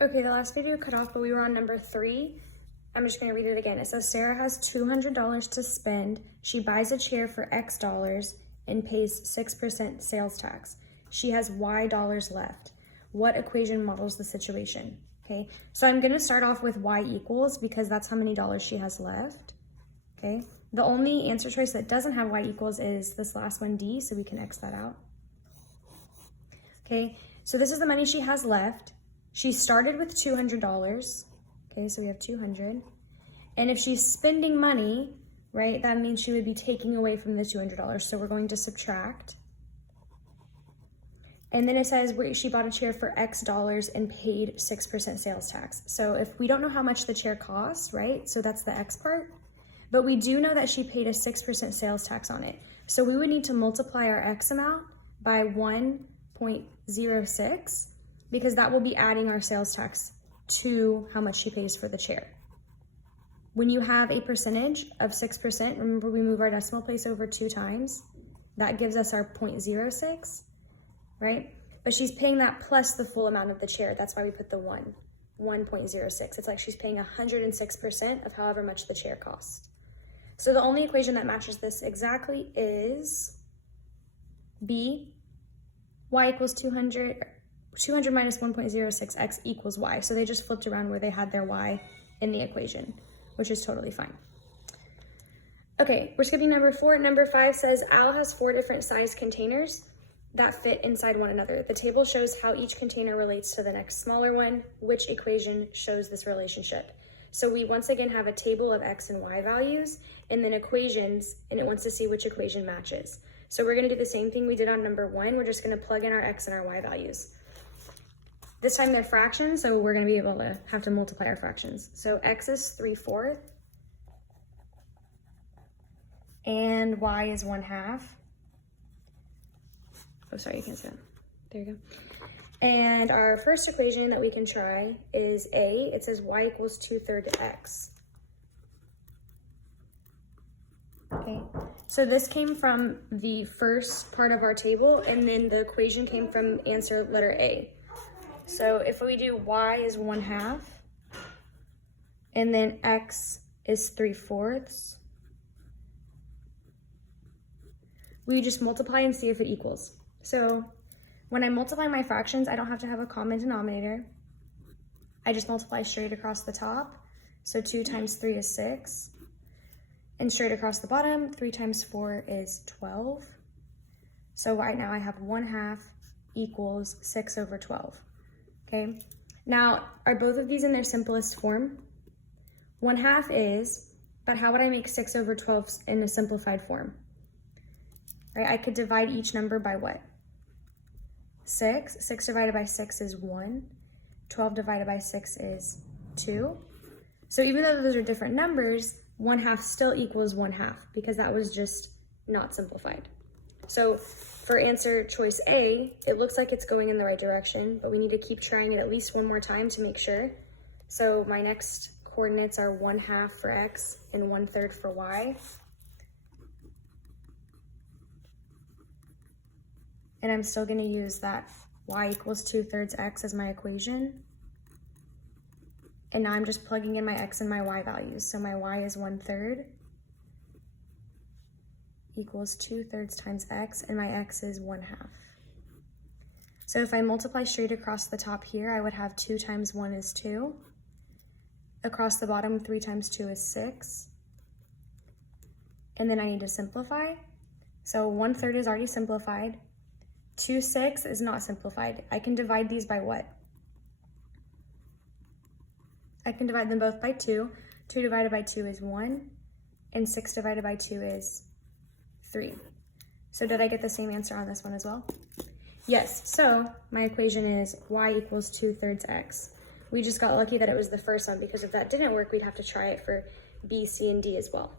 Okay, the last video cut off, but we were on number 3. I'm just gonna read it again. It says Sarah has $200 to spend. She buys a chair for X dollars and pays 6% sales tax. She has Y dollars left. What equation models the situation? Okay, so I'm gonna start off with Y equals because that's how many dollars she has left. Okay, the only answer choice that doesn't have Y equals is this last one, D, so we can X that out. Okay, so this is the money she has left. She started with $200. Okay, so we have 200. And if she's spending money, right, that means she would be taking away from the $200. So we're going to subtract. And then it says she bought a chair for X dollars and paid 6% sales tax. So if we don't know how much the chair costs, right, so that's the X part, but we do know that she paid a 6% sales tax on it. So we would need to multiply our X amount by 1.06 because that will be adding our sales tax to how much she pays for the chair. When you have a percentage of 6%, remember we move our decimal place over 2 times, that gives us our 0.06, right? But she's paying that plus the full amount of the chair. That's why we put the 1.06. It's like she's paying 106% of however much the chair costs. So the only equation that matches this exactly is B, Y equals 200 minus 1.06, X equals Y. So they just flipped around where they had their Y in the equation, which is totally fine. Okay, we're skipping number 4. Number 5 says Al has 4 different size containers that fit inside one another. The table shows how each container relates to the next smaller one. Which equation shows this relationship? So we once again have a table of X and Y values and then equations, and it wants to see which equation matches. So we're gonna do the same thing we did on number 1. We're just gonna plug in our X and our Y values. This time they're fractions, so we're gonna be able to have to multiply our fractions. So X is 3/4, and Y is 1/2. Oh, sorry, you can't see that. There you go. And our first equation that we can try is A. It says Y equals 2/3 X. Okay, so this came from the first part of our table, and then the equation came from answer letter A. So if we do Y is 1/2, and then X is 3/4, we just multiply and see if it equals. So when I multiply my fractions, I don't have to have a common denominator. I just multiply straight across the top. So 2 times 3 is 6. And straight across the bottom, 3 times 4 is 12. So right now I have 1/2 equals 6/12. Okay, now are both of these in their simplest form? 1/2 is, but how would I make 6/12 in a simplified form? Right, I could divide each number by what? 6. 6 divided by 6 is 1. 12 divided by 6 is 2. So even though those are different numbers, 1/2 still equals 1/2 because that was just not simplified. So for answer choice A, it looks like it's going in the right direction, but we need to keep trying it at least one more time to make sure. So my next coordinates are 1/2 for X and 1/3 for Y. And I'm still gonna use that Y equals 2/3 X as my equation. And now I'm just plugging in my X and my Y values. So my Y is 1/3 equals 2/3 times X, and my X is 1/2. So if I multiply straight across the top here, I would have 2 times 1 is 2. Across the bottom, 3 times 2 is 6. And then I need to simplify. So 1/3 is already simplified. 2/6 is not simplified. I can divide these by what? I can divide them both by 2. 2 divided by 2 is 1, and 6 divided by 2 is 3. So did I get the same answer on this one as well? Yes, so my equation is Y equals 2/3 X. We just got lucky that it was the first one because if that didn't work, we'd have to try it for B, C, and D as well.